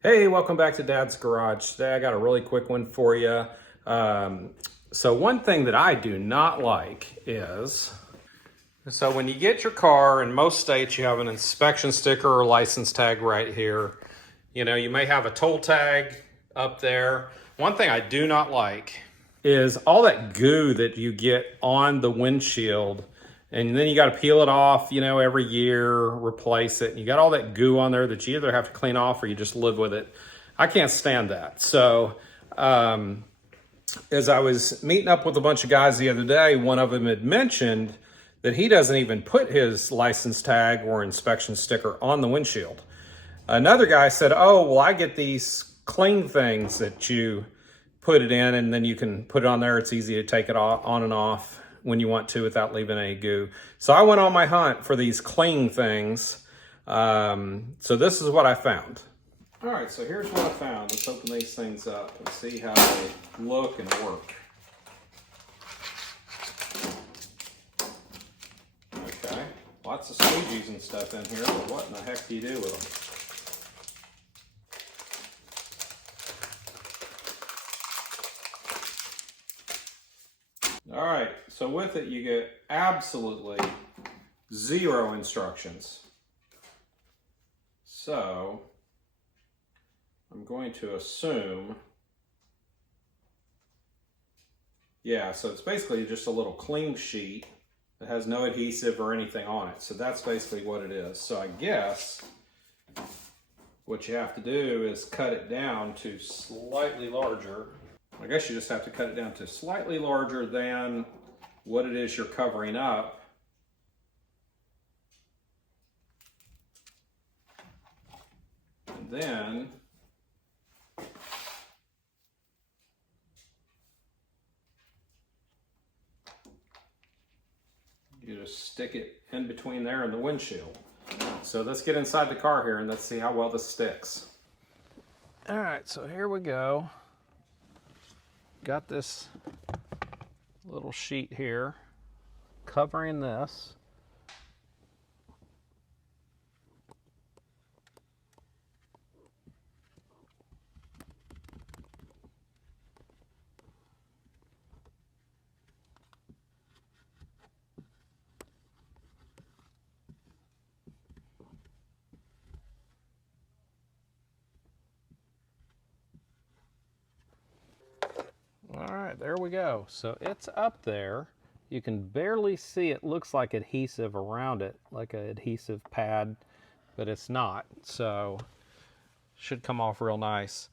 Hey, welcome back to Dad's Garage. Today I got a really quick one for you. So one thing that I do not like is, so when you get your car, in most states you have an inspection sticker or license tag right here. You know, you may have a toll tag up there. One thing I do not like is all that goo that you get on the windshield, and then you got to peel it off, you know, every year, replace it. And you got all that goo on there that you either have to clean off or you just live with it. I can't stand that. So, as I was meeting up with a bunch of guys the other day, one of them had mentioned that he doesn't even put his license tag or inspection sticker on the windshield. Another guy said, "Oh, well, I get these cling things that you put it in and then you can put it on there. It's easy to take it on and off when you want to without leaving any goo." So I went on my hunt for these cling things. So this is what I found. All right, so here's what I found. Let's open these things up and see how they look and work. Okay, lots of squeegees and stuff in here, but what in the heck do you do with them? All right, so with it you get absolutely zero instructions. So I'm going to assume, yeah, so it's basically just a little cling sheet that has no adhesive or anything on it. So that's basically what it is. So I guess what you have to do is cut it down to slightly larger. I guess you just have to cut it down to slightly larger than what it is you're covering up. And then you just stick it in between there and the windshield. So let's get inside the car here and let's see how well this sticks. All right, so here we go. Got this little sheet here covering this. All right, there we go. So it's up there. You can barely see it. Looks like adhesive around it, like an adhesive pad, but it's not. So should come off real nice.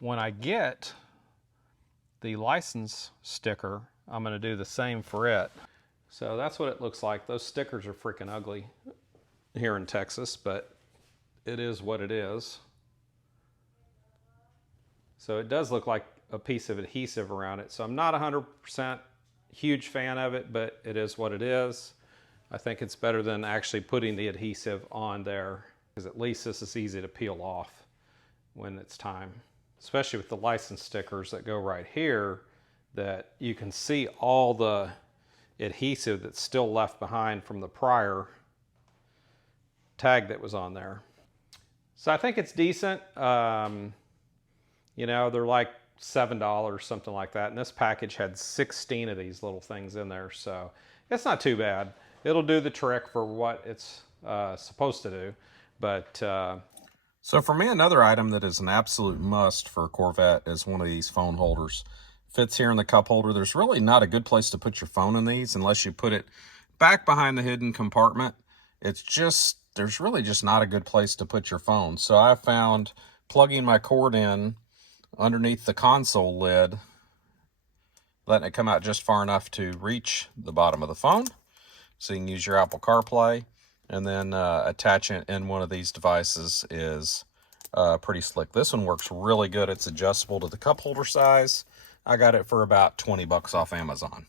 When I get the license sticker, I'm going to do the same for it. So that's what it looks like. Those stickers are freaking ugly here in Texas, but it is what it is. So it does look like a piece of adhesive around it. So I'm not 100% huge fan of it, but it is what it is. I think it's better than actually putting the adhesive on there, because at least this is easy to peel off when it's time. Especially with the license stickers that go right here, that you can see all the adhesive that's still left behind from the prior tag that was on there. So I think it's decent. You know, they're like $7, something like that. And this package had 16 of these little things in there. So it's not too bad. It'll do the trick for what it's supposed to do. But so for me, another item that is an absolute must for a Corvette is one of these phone holders. Fits here in the cup holder. There's really not a good place to put your phone in these unless you put it back behind the hidden compartment. It's just, there's really just not a good place to put your phone. So I found plugging my cord in underneath the console lid, letting it come out just far enough to reach the bottom of the phone, so you can use your Apple CarPlay, and then attaching it in one of these devices is pretty slick. This one works really good. It's adjustable to the cup holder size. I got it for about 20 bucks off Amazon.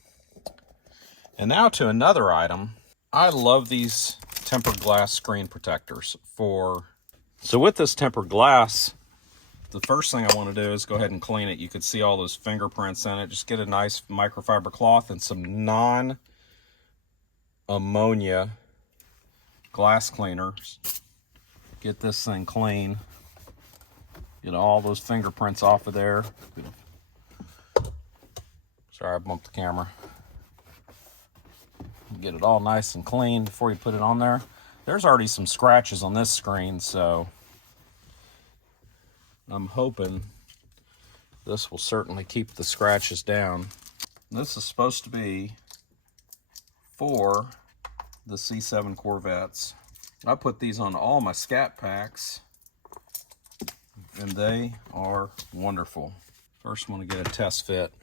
And now to another item. I love these tempered glass screen protectors so with this tempered glass, the first thing I want to do is go ahead and clean it. You could see all those fingerprints in it. Just get a nice microfiber cloth and some non-ammonia glass cleaners. Get this thing clean. Get all those fingerprints off of there. Sorry, I bumped the camera. Get it all nice and clean before you put it on there. There's already some scratches on this screen, so I'm hoping this will certainly keep the scratches down. This is supposed to be for the C7 Corvettes. I put these on all my Scat Packs, and they are wonderful. First, I want to get a test fit.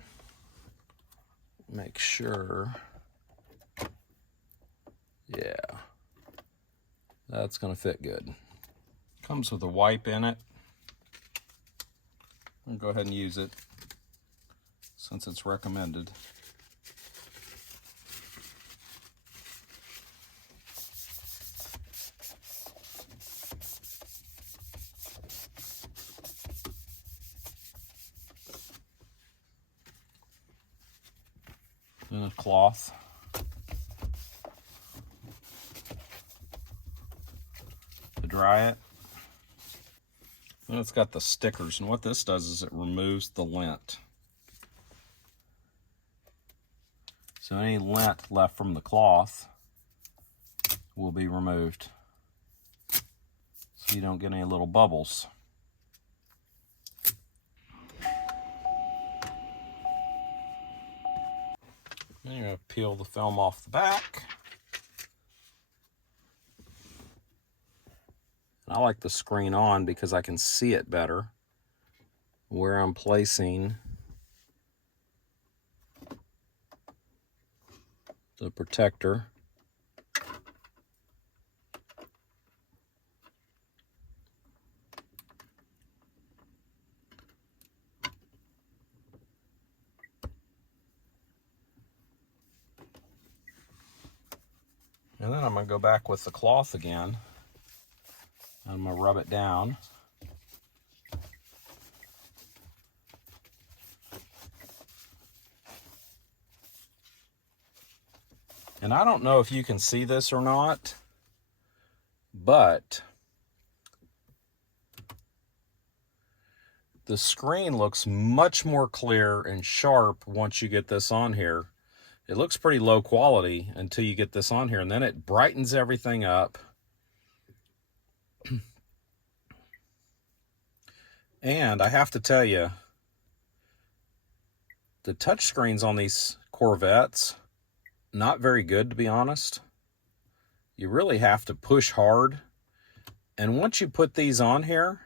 Make sure. Yeah, that's going to fit good. Comes with a wipe in it. I'll go ahead and use it since it's recommended. Then a cloth. To dry it. Then it's got the stickers, and what this does is it removes the lint. So any lint left from the cloth will be removed, so you don't get any little bubbles. Then you're going to peel the film off the back. I like the screen on because I can see it better where I'm placing the protector. And then I'm going to go back with the cloth again. I'm going to rub it down. And I don't know if you can see this or not, but the screen looks much more clear and sharp once you get this on here. It looks pretty low quality until you get this on here, and then it brightens everything up. And I have to tell you, the touch screens on these Corvettes, not very good, to be honest. You really have to push hard. And once you put these on here,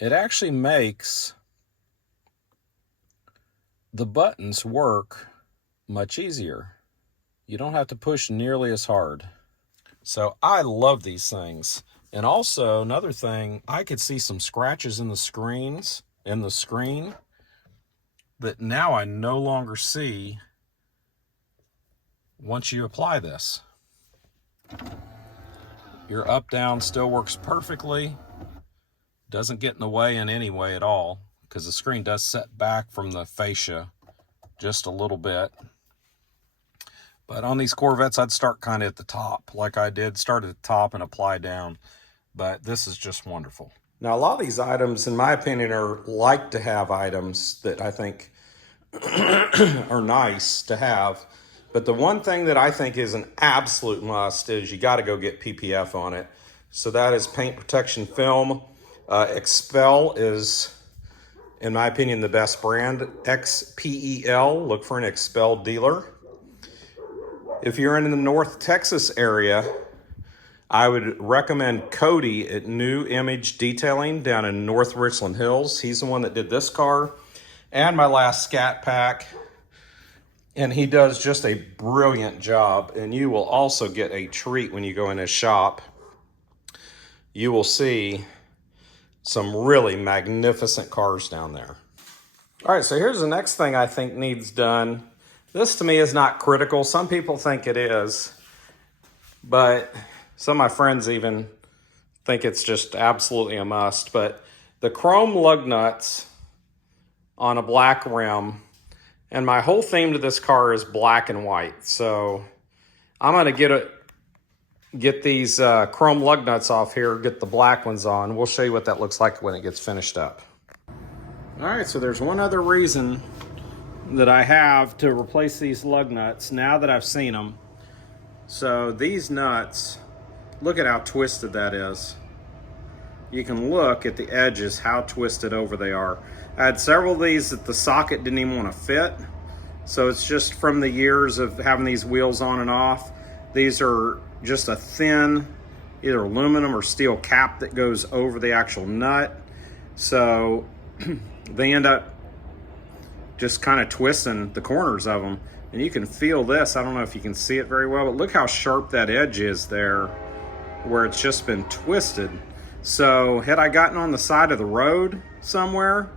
it actually makes the buttons work much easier. You don't have to push nearly as hard. So I love these things. And also, another thing, I could see some scratches in the screen that now I no longer see once you apply this. Your up-down still works perfectly. Doesn't get in the way in any way at all, because the screen does set back from the fascia just a little bit. But on these Corvettes, I'd start kind of at the top, like I did, start at the top and apply down. But this is just wonderful. Now, a lot of these items, in my opinion, are like to have items that I think are nice to have. But the one thing that I think is an absolute must is you got to go get PPF on it. So that is paint protection film. Expel is, in my opinion, the best brand. XPEL, look for an Expel dealer. If you're in the North Texas area, I would recommend Cody at New Image Detailing down in North Richland Hills. He's the one that did this car and my last Scat Pack. And he does just a brilliant job. And you will also get a treat when you go in his shop. You will see some really magnificent cars down there. All right, so here's the next thing I think needs done. This to me is not critical. Some people think it is, but some of my friends even think it's just absolutely a must. But the chrome lug nuts on a black rim, and my whole theme to this car is black and white. So I'm going to get get these chrome lug nuts off here, get the black ones on. We'll show you what that looks like when it gets finished up. All right, so there's one other reason that I have to replace these lug nuts now that I've seen them. So these nuts, look at how twisted that is. You can look at the edges, how twisted over they are. I had several of these that the socket didn't even want to fit. So it's just from the years of having these wheels on and off. These are just a thin, either aluminum or steel cap that goes over the actual nut. So they end up just kind of twisting the corners of them. And you can feel this. I don't know if you can see it very well, but look how sharp that edge is there where it's just been twisted. So had I gotten on the side of the road somewhere,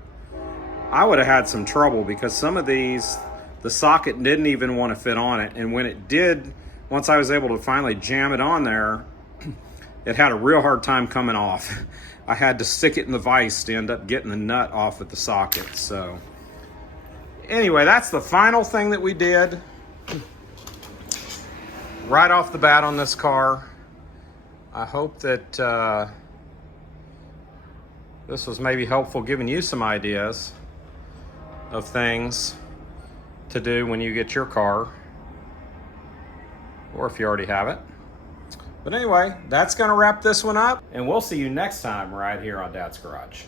I would have had some trouble, because some of these, the socket didn't even want to fit on it. And when it did, once I was able to finally jam it on there, it had a real hard time coming off. I had to stick it in the vise to end up getting the nut off at the socket. So anyway, that's the final thing that we did right off the bat on this car. I hope that this was maybe helpful, giving you some ideas of things to do when you get your car, or if you already have it. But anyway, that's going to wrap this one up, and we'll see you next time right here on Dad's Garage.